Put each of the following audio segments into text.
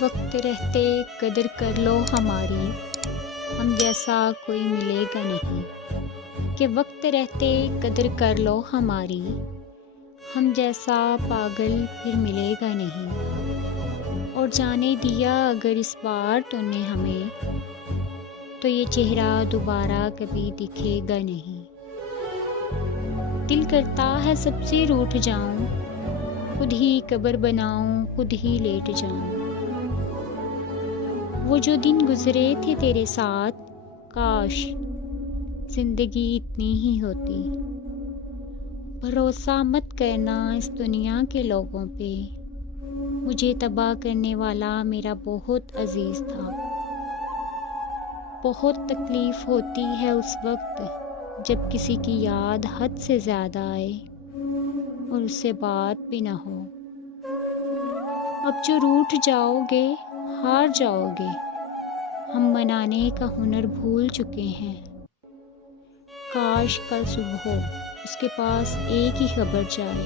वक्त रहते कदर कर लो हमारी, हम जैसा कोई मिलेगा नहीं। कि वक्त रहते कदर कर लो हमारी, हम जैसा पागल फिर मिलेगा नहीं। और जाने दिया अगर इस बार तूने हमें, तो ये चेहरा दोबारा कभी दिखेगा नहीं। दिल करता है सबसे रूठ जाऊं, खुद ही कब्र बनाऊं, खुद ही लेट जाऊं। वो जो दिन गुजरे थे तेरे साथ, काश जिंदगी इतनी ही होती। भरोसा मत करना इस दुनिया के लोगों पे, मुझे तबाह करने वाला मेरा बहुत अजीज था। बहुत तकलीफ होती है उस वक्त जब किसी की याद हद से ज़्यादा आए और उससे बात भी ना हो। अब जो रूठ जाओगे हार जाओगे, हम मनाने का हुनर भूल चुके हैं। काश कल सुबह उसके पास एक ही खबर जाए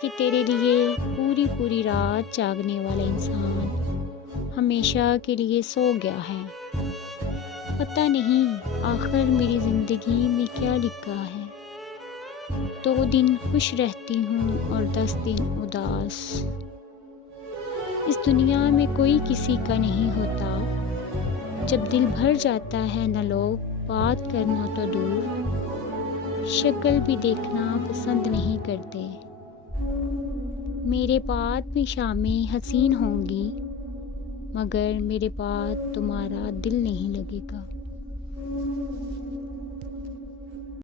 कि तेरे लिए पूरी पूरी रात जागने वाला इंसान हमेशा के लिए सो गया है। पता नहीं आखिर मेरी ज़िंदगी में क्या लिखा है। 2 दिन खुश रहती हूँ और 10 दिन उदास। इस दुनिया में कोई किसी का नहीं होता, जब दिल भर जाता है न लोग बात करना तो दूर, शक्ल भी देखना पसंद नहीं करते। मेरे बाद भी शामें हसीन होंगी, मगर मेरे बाद तुम्हारा दिल नहीं लगेगा।